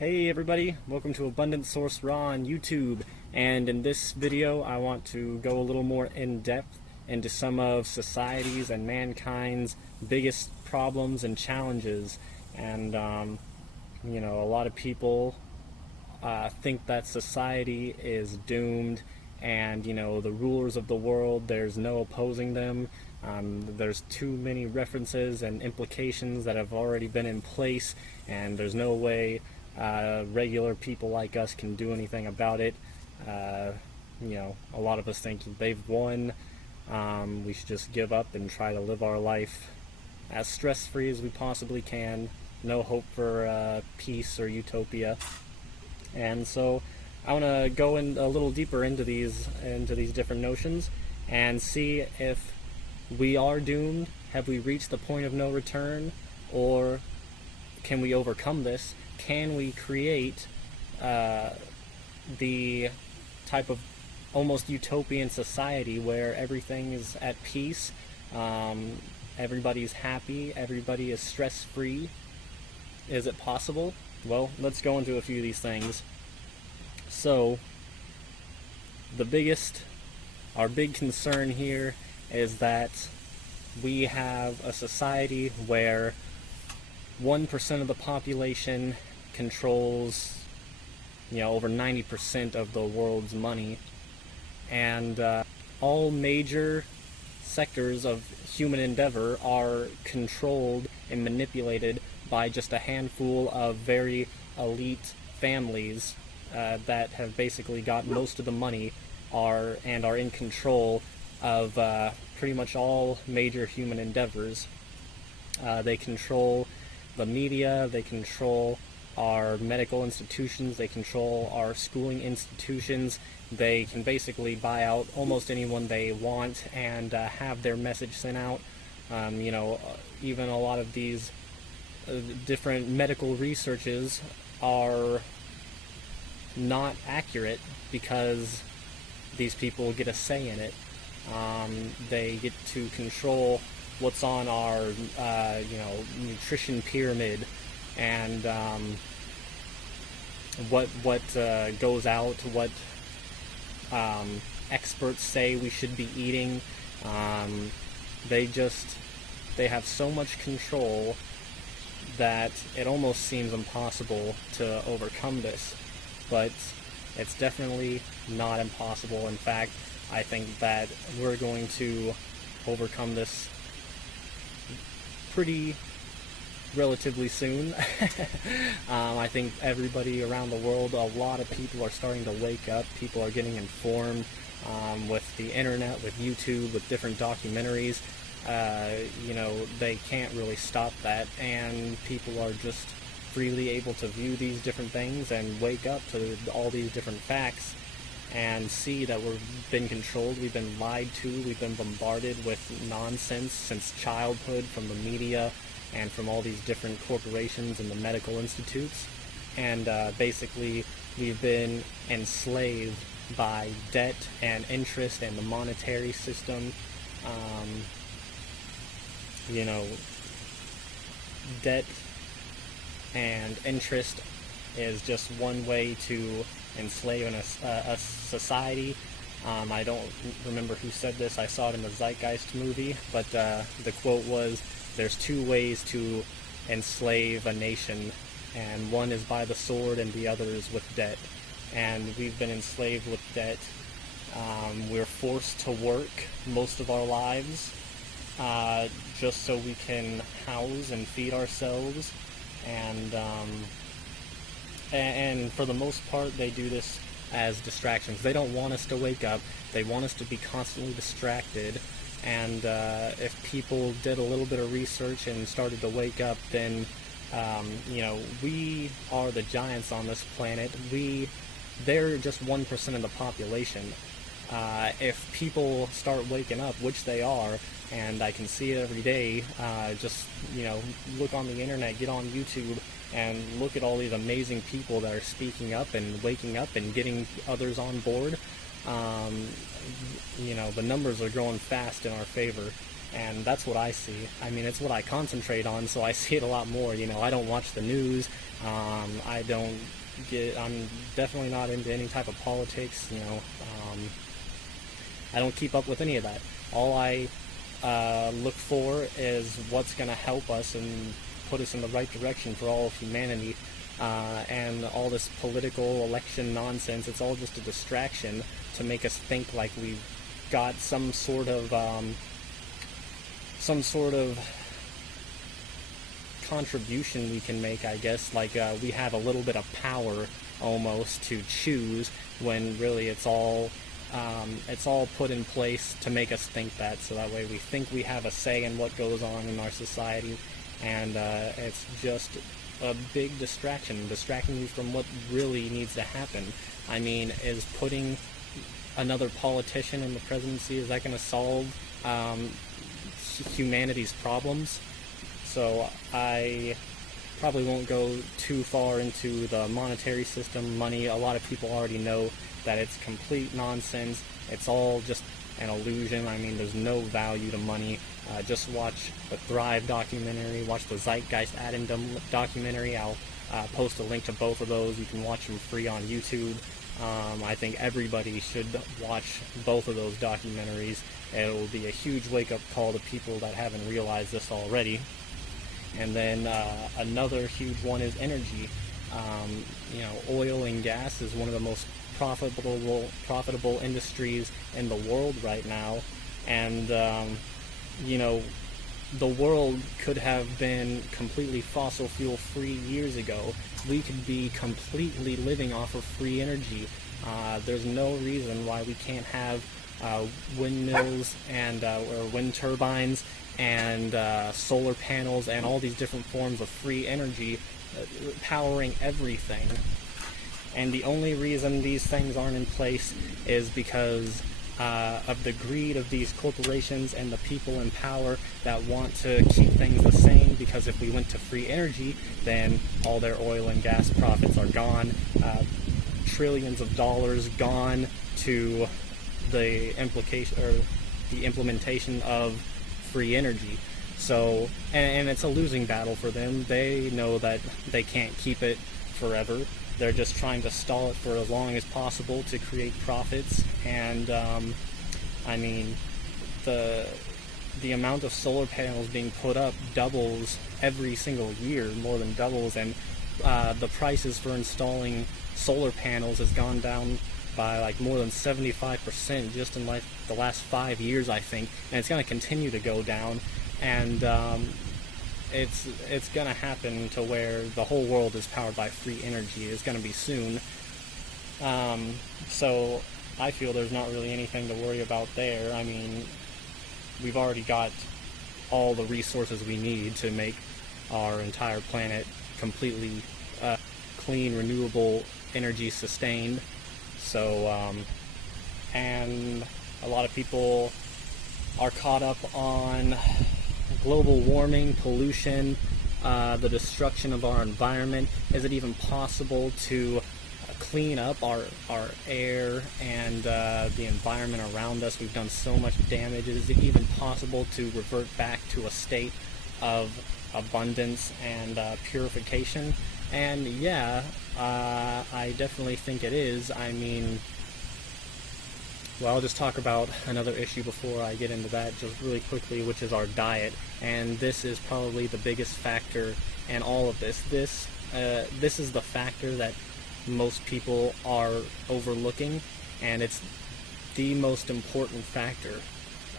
Hey everybody, welcome to Abundant Source Raw on YouTube, and in this video I want to go a little more in depth into some of society's and mankind's biggest problems and challenges. And a lot of people think that society is doomed, and the rulers of the world, there's no opposing them. There's too many references and implications that have already been in place, and there's no way regular people like us can do anything about it. A lot of us think they've won. We should just give up and try to live our life as stress-free as we possibly can. No hope for peace or utopia. And so I want to go in a little deeper into these different notions and see if we are doomed. Have we reached the point of no return, or can we overcome this? Can we create the type of almost utopian society where everything is at peace, everybody's happy, everybody is stress-free? Is it possible? Well, let's go into a few of these things. So, our big concern here is that we have a society where 1% of the population controls, over 90% of the world's money, and all major sectors of human endeavor are controlled and manipulated by just a handful of very elite families that have basically got most of the money, are in control of pretty much all major human endeavors. They control the media, they control our medical institutions, they control our schooling institutions. They can basically buy out almost anyone they want and have their message sent out. Even a lot of these different medical researches are not accurate because these people get a say in it. They get to control what's on our nutrition pyramid, and what goes out, what experts say we should be eating. They have so much control that it almost seems impossible to overcome this. But it's definitely not impossible. In fact, I think that we're going to overcome this pretty relatively soon. I think everybody around the world, a lot of people are starting to wake up. People are getting informed with the internet, with YouTube, with different documentaries. They can't really stop that, and people are just freely able to view these different things and wake up to all these different facts and see that we've been controlled, we've been lied to, we've been bombarded with nonsense since childhood from the media and from all these different corporations and the medical institutes. And basically we've been enslaved by debt and interest and the monetary system. Debt and interest is just one way to enslave a society. I don't remember who said this. I saw it in the Zeitgeist movie, but the quote was, there's two ways to enslave a nation, and one is by the sword and the other is with debt. And we've been enslaved with debt. We're forced to work most of our lives just so we can house and feed ourselves. And for the most part, they do this as distractions. They don't want us to wake up. They want us to be constantly distracted. And if people did a little bit of research and started to wake up, then we are the giants on this planet. They're just 1% of the population. If people start waking up, which they are, and I can see it every day, just look on the internet, get on YouTube, and look at all these amazing people that are speaking up and waking up and getting others on board. The numbers are growing fast in our favor, And that's what I see. I mean, it's what I concentrate on, so I see it a lot more. I don't watch the news. I'm definitely not into any type of politics. I don't keep up with any of that. All I look for is what's going to help us and put us in the right direction for all of humanity. And all this political election nonsense, it's all just a distraction to make us think like we've got some sort of contribution we can make, I guess, like we have a little bit of power almost to choose, when really it's all put in place to make us think that, so that way we think we have a say in what goes on in our society, and it's just a big distracting you from what really needs to happen. I mean, is putting another politician in the presidency, is that going to solve humanity's problems? So I probably won't go too far into the monetary system, money. A lot of people already know that it's complete nonsense. It's all just an illusion. I mean, there's no value to money. Just watch the Thrive documentary, watch the Zeitgeist Addendum documentary. I'll post a link to both of those. You can watch them free on YouTube. I think everybody should watch both of those documentaries. It will be a huge wake-up call to people that haven't realized this already. And then another huge one is energy. Oil and gas is one of the most profitable industries in the world right now. And, the world could have been completely fossil fuel free years ago. We could be completely living off of free energy. There's no reason why we can't have windmills and or wind turbines and solar panels and all these different forms of free energy powering everything. And the only reason these things aren't in place is because of the greed of these corporations and the people in power that want to keep things the same, because if we went to free energy, then all their oil and gas profits are gone. Trillions of dollars gone to the implementation of free energy. So, and it's a losing battle for them. They know that they can't keep it forever. They're just trying to stall it for as long as possible to create profits. And I mean, the amount of solar panels being put up doubles every single year, more than doubles, and the prices for installing solar panels has gone down by like more than 75% just in like the last 5 years, I think, and it's going to continue to go down. And it's going to happen to where the whole world is powered by free energy. It's going to be soon. So I feel there's not really anything to worry about there. I mean, we've already got all the resources we need to make our entire planet completely clean, renewable energy sustained. So, and a lot of people are caught up on global warming, pollution, the destruction of our environment. Is it even possible to clean up our air and the environment around us? We've done so much damage. Is it even possible to revert back to a state of abundance and purification? And yeah, I definitely think it is. I mean, well, I'll just talk about another issue before I get into that just really quickly, which is our diet. And this is probably the biggest factor in all of this. This is the factor that most people are overlooking, and it's the most important factor.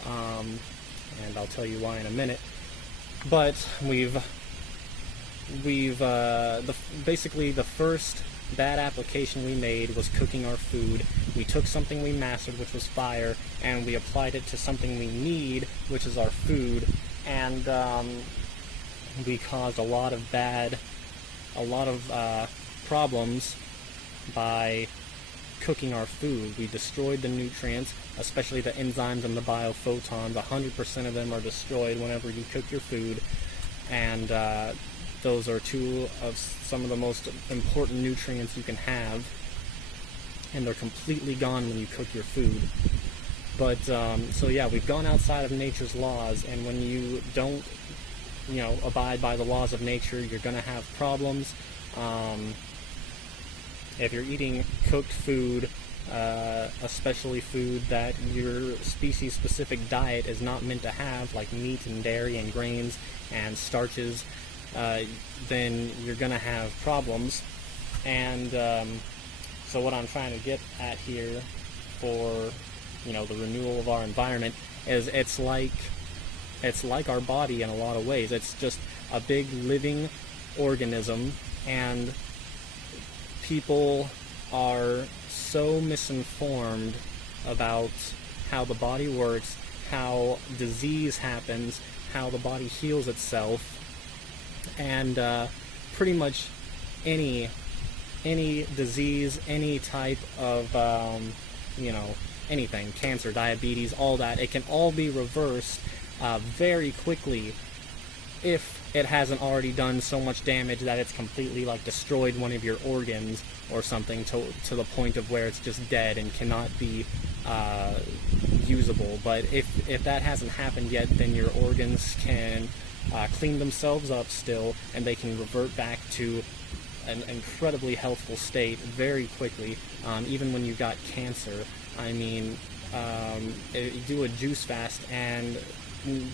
And I'll tell you why in a minute. But basically the first bad application we made was cooking our food. We took something we mastered, which was fire, and we applied it to something we need, which is our food, and we caused a lot of problems by cooking our food. We destroyed the nutrients, especially the enzymes and the biophotons. 100% of them are destroyed whenever you cook your food, and those are two of some of the most important nutrients you can have, and they're completely gone when you cook your food. But so yeah, we've gone outside of nature's laws, and when you don't, abide by the laws of nature, you're going to have problems. If you're eating cooked food, especially food that your species-specific diet is not meant to have, like meat and dairy and grains and starches, then you're going to have problems. And so what I'm trying to get at here for the renewal of our environment is it's like our body in a lot of ways. It's just a big living organism, and people are so misinformed about how the body works, how disease happens, how the body heals itself, and pretty much any disease, any type of anything, cancer, diabetes, all that, it can all be reversed very quickly if it hasn't already done so much damage that it's completely destroyed one of your organs or something to the point of where it's just dead and cannot be usable. But if that hasn't happened yet, then your organs can clean themselves up still, and they can revert back to an incredibly healthful state very quickly, even when you got cancer. I mean, you do a juice fast, and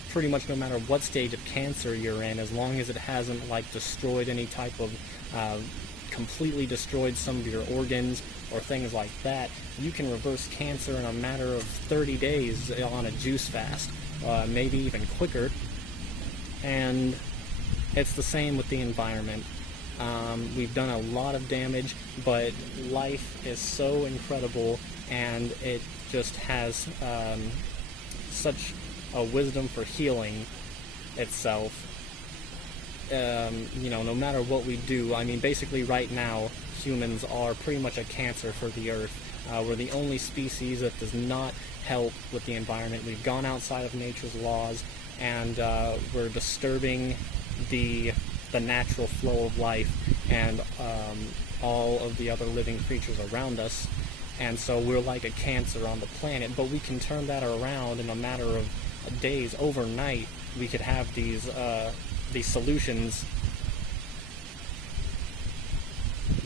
pretty much no matter what stage of cancer you're in, as long as it hasn't destroyed any type of completely destroyed some of your organs or things like that, you can reverse cancer in a matter of 30 days on a juice fast, maybe even quicker. And it's the same with the environment. We've done a lot of damage, but life is so incredible, and it just has such a wisdom for healing itself. No matter what we do, I mean, basically right now, humans are pretty much a cancer for the earth. We're the only species that does not help with the environment. We've gone outside of nature's laws, and we're disturbing the natural flow of life and all of the other living creatures around us. And so we're like a cancer on the planet, but we can turn that around in a matter of days. Overnight, we could have these solutions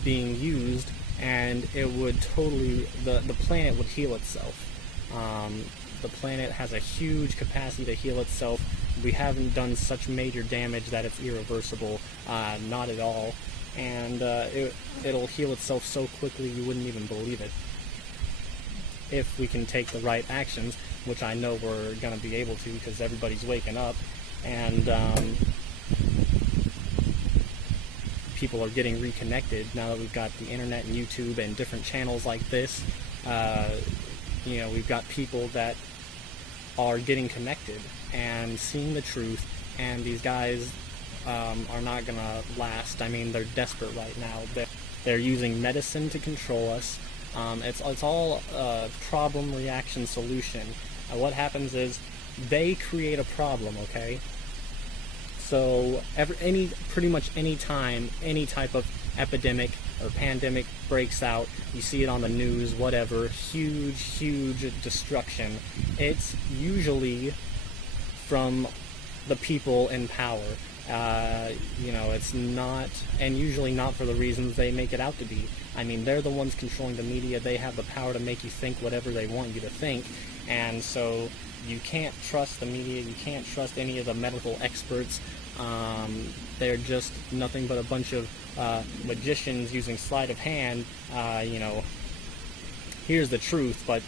being used, and it would totally, the planet would heal itself. The planet has a huge capacity to heal itself. We haven't done such major damage that it's irreversible, not at all. And it'll heal itself so quickly you wouldn't even believe it, if we can take the right actions, which I know we're going to be able to, because everybody's waking up, and people are getting reconnected now that we've got the internet and YouTube and different channels like this. We've got people that are getting connected and seeing the truth, and these guys are not going to last. I mean, they're desperate right now. They're using medicine to control us. It's all problem, reaction, solution. What happens is they create a problem, okay? So pretty much any time any type of epidemic or pandemic breaks out, you see it on the news, whatever, huge destruction, it's usually from the people in power. It's not, and usually not for the reasons they make it out to be. I mean, they're the ones controlling the media. They have the power to make you think whatever they want you to think, and so you can't trust the media, you can't trust any of the medical experts. They're just nothing but a bunch of magicians using sleight of hand. Here's the truth, but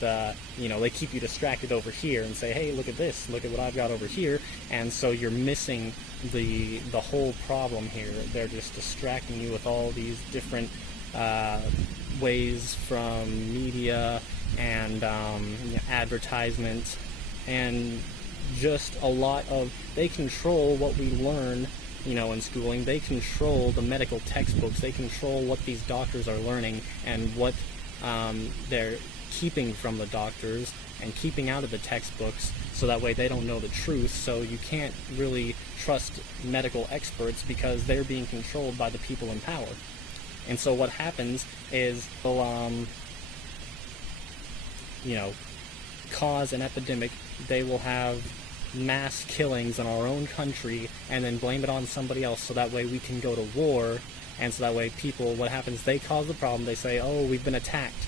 they keep you distracted over here and say, hey, look at this, look at what I've got over here, and so you're missing the whole problem here. They're just distracting you with all these different ways from media and advertisements, and just a lot of, they control what we learn in schooling. They control the medical textbooks. They control what these doctors are learning and what they're keeping from the doctors and keeping out of the textbooks, so that way they don't know the truth. So you can't really trust medical experts because they're being controlled by the people in power. And so what happens is cause an epidemic, they will have mass killings in our own country and then blame it on somebody else, so that way we can go to war. And so that way people, what happens, they cause the problem. They say, oh, we've been attacked.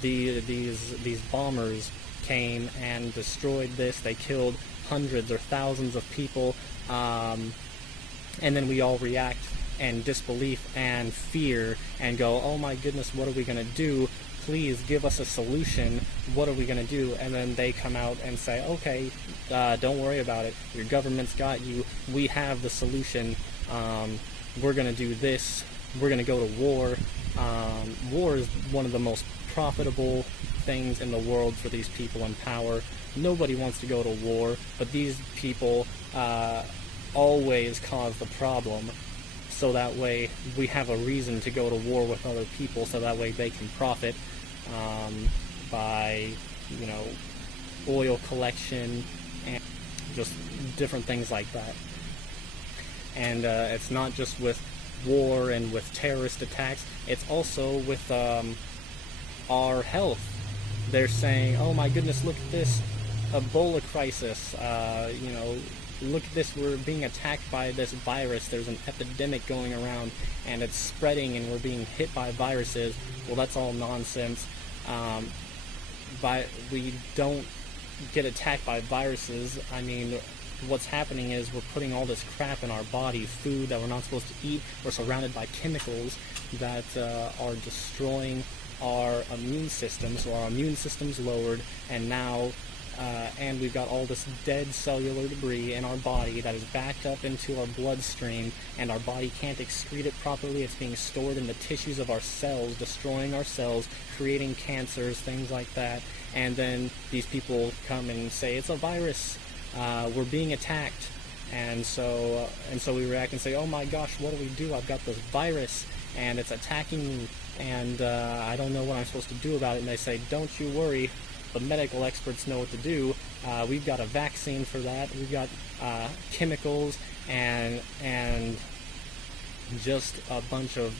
These bombers came and destroyed this. They killed hundreds or thousands of people. And then we all react in disbelief and fear and go, oh my goodness, what are we going to do? Please give us a solution. What are we going to do? And then they come out and say, okay, don't worry about it. Your government's got you. We have the solution. We're going to do this. We're going to go to war. War is one of the most profitable things in the world for these people in power. Nobody wants to go to war, but these people always cause the problem. So that way we have a reason to go to war with other people, so that way they can profit by, oil collection and just different things like that. And it's not just with war and with terrorist attacks, it's also with our health. They're saying, oh my goodness, look at this Ebola crisis, look at this, we're being attacked by this virus, there's an epidemic going around and it's spreading and we're being hit by viruses. Well, that's all nonsense. We don't get attacked by viruses. I mean, what's happening is we're putting all this crap in our body, food that we're not supposed to eat. We're surrounded by chemicals that are destroying our immune system, so our immune system's lowered, and now and we've got all this dead cellular debris in our body that is backed up into our bloodstream, and our body can't excrete it properly. It's being stored in the tissues of our cells, destroying our cells, creating cancers, things like that. And then these people come and say, it's a virus, we're being attacked. And so we react and say, oh my gosh, what do? I've got this virus and it's attacking me, and I don't know what I'm supposed to do about it. And they say, don't you worry, the medical experts know what to do. We've got a vaccine for that. We've got chemicals and just a bunch of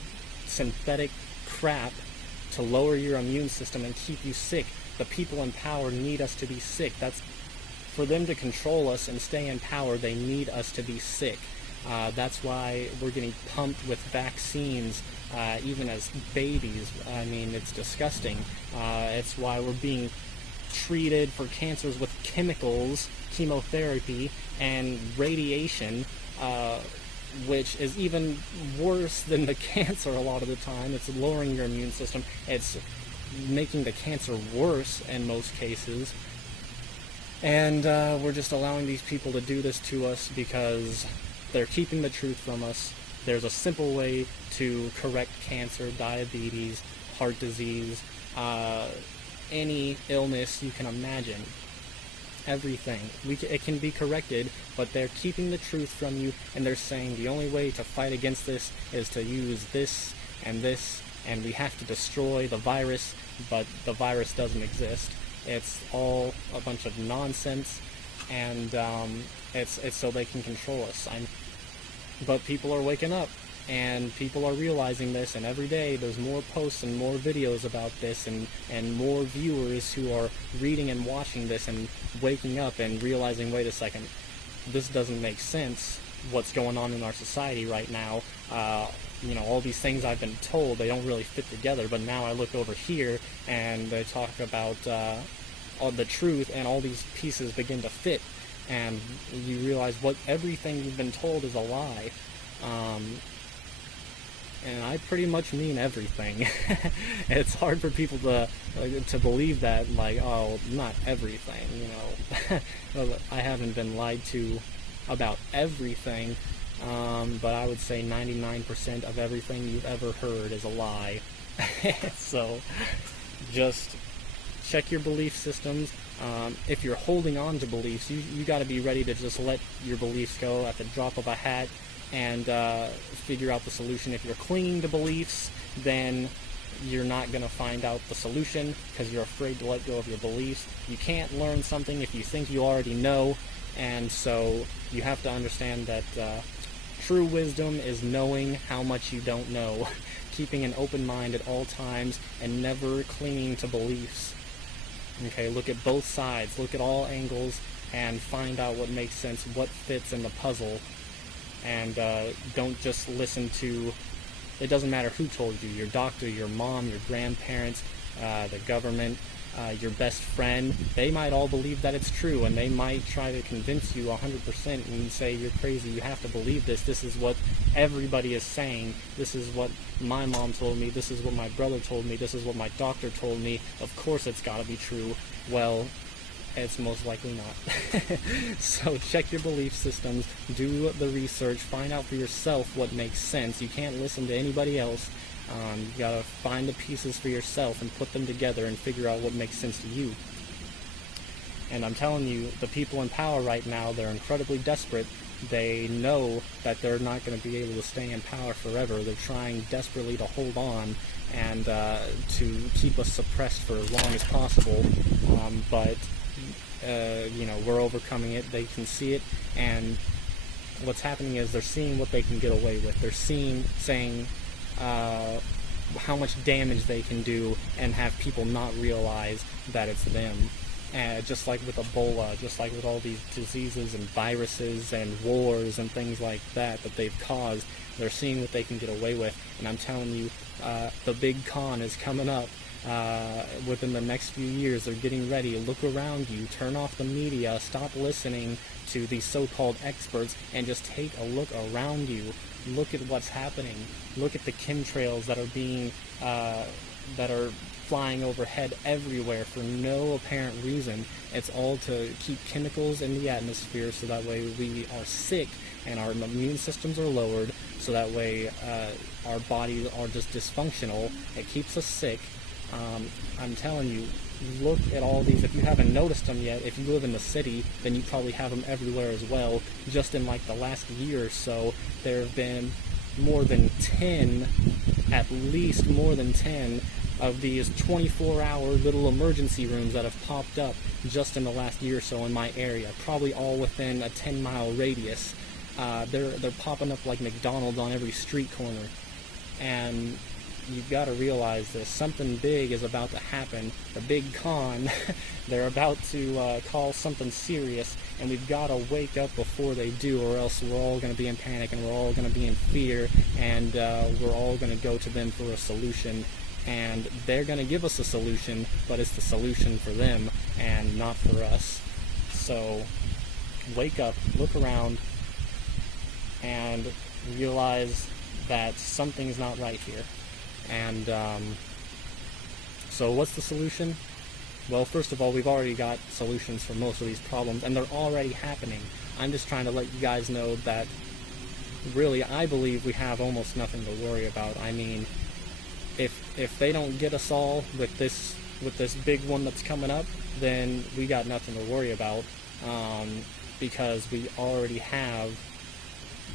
synthetic crap to lower your immune system and keep you sick. The people in power need us to be sick. That's for them to control us and stay in power. They need us to be sick. That's why we're getting pumped with vaccines, even as babies. I mean, it's disgusting. It's why we're being treated for cancers with chemicals, chemotherapy, and radiation, which is even worse than the cancer a lot of the time. It's lowering your immune system. It's making the cancer worse in most cases. And we're just allowing these people to do this to us because they're keeping the truth from us. There's a simple way to correct cancer, diabetes, heart disease, any illness you can imagine. Everything. It can be corrected, but they're keeping the truth from you, and they're saying the only way to fight against this is to use this, and we have to destroy the virus, but the virus doesn't exist. It's all a bunch of nonsense, and it's so they can control us. But people are waking up, and people are realizing this, and every day there's more posts and more videos about this, and more viewers who are reading and watching this and waking up and realizing, wait a second, this doesn't make sense, what's going on in our society right now. All these things I've been told, they don't really fit together, but now I look over here and they talk about all the truth, and all these pieces begin to fit, and you realize what everything you've been told is a lie. And I pretty much mean everything. It's hard for people to believe that, like, oh, not everything, I haven't been lied to about everything, but I would say 99% of everything you've ever heard is a lie. So just check your belief systems. If you're holding on to beliefs, you got to be ready to just let your beliefs go at the drop of a hat and figure out the solution. If you're clinging to beliefs, then you're not going to find out the solution because you're afraid to let go of your beliefs. You can't learn something if you think you already know, and so you have to understand that true wisdom is knowing how much you don't know, keeping an open mind at all times, and never clinging to beliefs. Okay, look at both sides, look at all angles, and find out what makes sense, what fits in the puzzle. And don't just listen to, it doesn't matter who told you, your doctor, your mom, your grandparents, the government, your best friend. They might all believe that it's true, and they might try to convince you 100% and say you're crazy, you have to believe this, this is what everybody is saying, this is what my mom told me, this is what my brother told me, this is what my doctor told me, of course it's got to be true. Well, it's most likely not. So check your belief systems, do the research, find out for yourself what makes sense. You can't listen to anybody else. You gotta find the pieces for yourself and put them together and figure out what makes sense to you. And I'm telling you, the people in power right now, they're incredibly desperate. They know that they're not going to be able to stay in power forever. They're trying desperately to hold on and to keep us suppressed for as long as possible. But we're overcoming it. They can see it, and what's happening is they're seeing what they can get away with. They're saying how much damage they can do and have people not realize that it's them. Just like with Ebola, just like with all these diseases and viruses and wars and things like that they've caused, they're seeing what they can get away with. And I'm telling you, the big con is coming up. Within the next few years. They're getting ready. Look around you, turn off the media, stop listening to these so-called experts, and just take a look around you. Look at what's happening. Look at the chemtrails that are being that are flying overhead everywhere for no apparent reason. It's all to keep chemicals in the atmosphere so that way we are sick and our immune systems are lowered, so that way our bodies are just dysfunctional. It keeps us sick. I'm telling you, look at all these. If you haven't noticed them yet, if you live in the city, then you probably have them everywhere as well. Just in like the last year or so, there have been more than 10, at least more than 10 of these 24-hour little emergency rooms that have popped up just in the last year or so in my area, probably all within a 10-mile radius. They're popping up like McDonald's on every street corner. And you've got to realize this. Something big is about to happen. The big con, they're about to call something serious, and we've got to wake up before they do, or else we're all going to be in panic, and we're all going to be in fear, and we're all going to go to them for a solution. And they're going to give us a solution, but it's the solution for them and not for us. So wake up, look around, and realize that something's not right here. And so what's the solution? Well, first of all, we've already got solutions for most of these problems, and they're already happening. I'm just trying to let you guys know that really I believe we have almost nothing to worry about. I mean, if they don't get us all with this big one that's coming up, then we got nothing to worry about, because we already have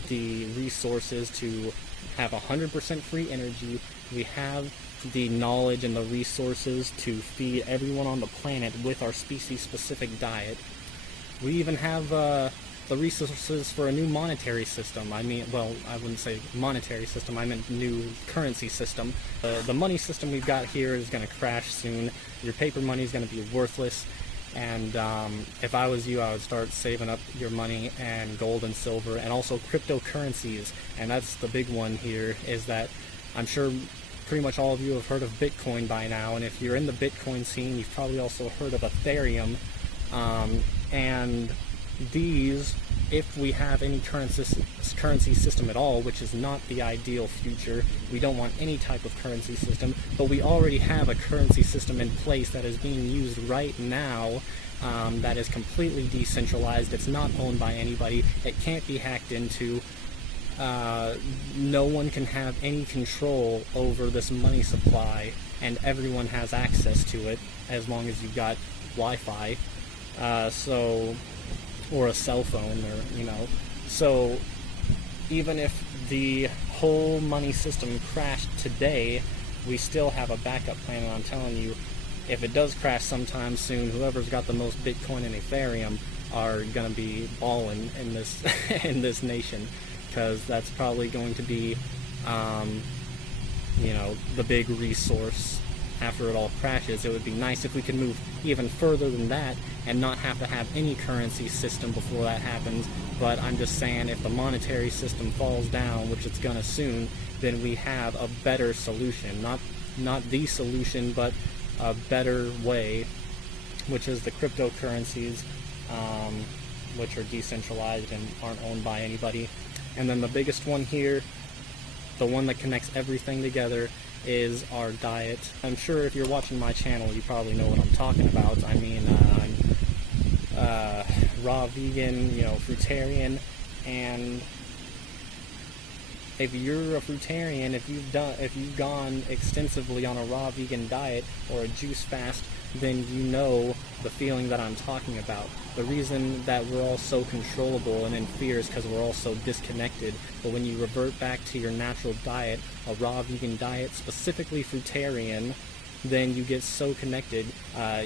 the resources to have 100% free energy. We have the knowledge and the resources to feed everyone on the planet with our species-specific diet. We even have the resources for a new monetary system. I mean, well, I wouldn't say monetary system, I meant new currency system. The money system we've got here is going to crash soon. Your paper money is going to be worthless. And if I was you, I would start saving up your money and gold and silver, and also cryptocurrencies. And that's the big one here, is that I'm sure pretty much all of you have heard of Bitcoin by now. And if you're in the Bitcoin scene, you've probably also heard of Ethereum. And these, if we have any currency system at all, which is not the ideal future, we don't want any type of currency system, but we already have a currency system in place that is being used right now, that is completely decentralized. It's not owned by anybody. It can't be hacked into. No one can have any control over this money supply, and everyone has access to it as long as you've got Wi-Fi. Or a cell phone, or, So even if the whole money system crashed today, we still have a backup plan, and I'm telling you, if it does crash sometime soon, whoever's got the most Bitcoin and Ethereum are going to be balling in this in this nation, because that's probably going to be, the big resource after it all crashes. It would be nice if we could move even further than that and not have to have any currency system before that happens. But I'm just saying, if the monetary system falls down, which it's gonna soon, then we have a better solution. Not the solution, but a better way, which is the cryptocurrencies, which are decentralized and aren't owned by anybody. And then the biggest one here, the one that connects everything together, is our diet. I'm sure if you're watching my channel, you probably know what I'm talking about. I mean, I'm raw vegan, fruitarian, and if you're a fruitarian, if you've gone extensively on a raw vegan diet or a juice fast, then you know the feeling that I'm talking about. The reason that we're all so controllable and in fear is because we're all so disconnected. But when you revert back to your natural diet, a raw vegan diet, specifically fruitarian, then you get so connected.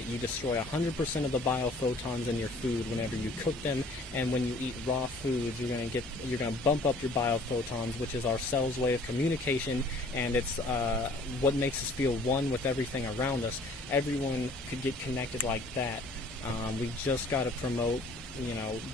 You destroy 100% of the biophotons in your food whenever you cook them, and when you eat raw foods, you're gonna bump up your biophotons, which is our cell's way of communication, and it's what makes us feel one with everything around us. Everyone could get connected like that. We just got to promote,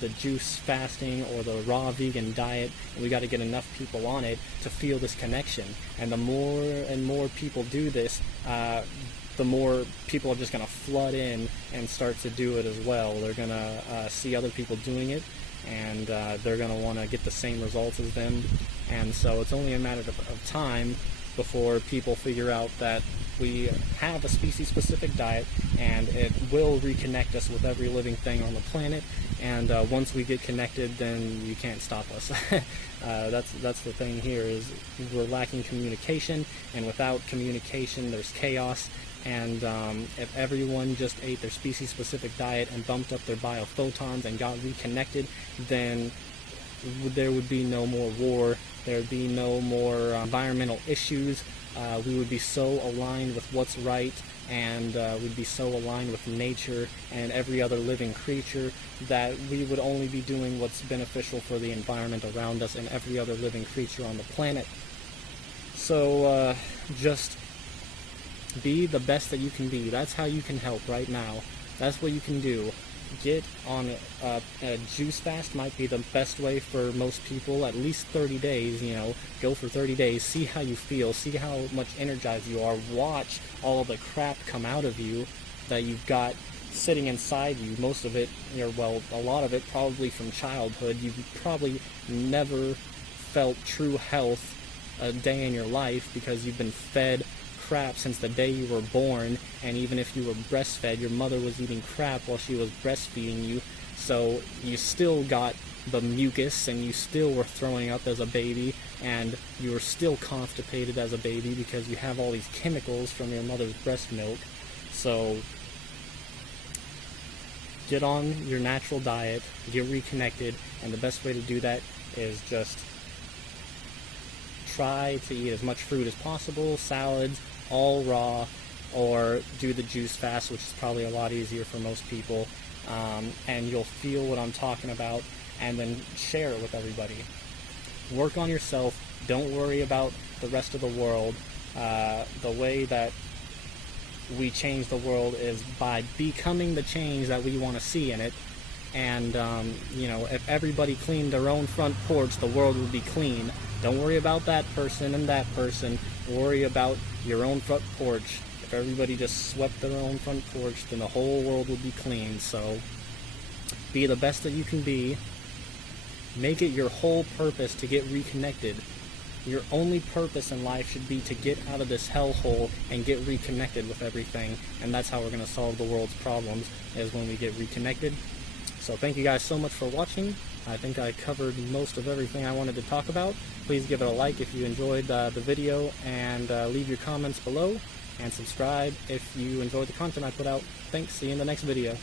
the juice fasting or the raw vegan diet, and we got to get enough people on it to feel this connection. And the more and more people do this, the more people are just going to flood in and start to do it as well. They're going to see other people doing it, and they're going to want to get the same results as them. And so it's only a matter of time before people figure out that we have a species-specific diet, and it will reconnect us with every living thing on the planet. And once we get connected, then you can't stop us. That's the thing here, is we're lacking communication, and without communication, there's chaos. And if everyone just ate their species-specific diet and bumped up their biophotons and got reconnected, then there would be no more war. There would be no more environmental issues. We would be so aligned with what's right, and we'd be so aligned with nature and every other living creature that we would only be doing what's beneficial for the environment around us and every other living creature on the planet. So just be the best that you can be. That's how you can help right now. That's what you can do. Get on a juice fast. Might be the best way for most people. At least 30 days, go for 30 days, see how you feel, see how much energized you are, watch all of the crap come out of you that you've got sitting inside you. Most of it, a lot of it probably from childhood. You've probably never felt true health a day in your life because you've been fed crap since the day you were born, and even if you were breastfed, your mother was eating crap while she was breastfeeding you, so you still got the mucus, and you still were throwing up as a baby, and you were still constipated as a baby because you have all these chemicals from your mother's breast milk. So get on your natural diet, get reconnected, and the best way to do that is just try to eat as much fruit as possible, salads, all raw, or do the juice fast, which is probably a lot easier for most people, and you'll feel what I'm talking about, and then share it with everybody. Work on yourself. Don't worry about the rest of the world. The way that we change the world is by becoming the change that we want to see in it. And if everybody cleaned their own front porch, the world would be clean. Don't worry about that person and that person. Worry about your own front porch. If everybody just swept their own front porch, then the whole world would be clean. So be the best that you can be. Make it your whole purpose to get reconnected. Your only purpose in life should be to get out of this hellhole and get reconnected with everything. And that's how we're going to solve the world's problems, is when we get reconnected. So thank you guys so much for watching. I think I covered most of everything I wanted to talk about. Please give it a like if you enjoyed the video, and leave your comments below, and subscribe if you enjoyed the content I put out. Thanks, see you in the next video.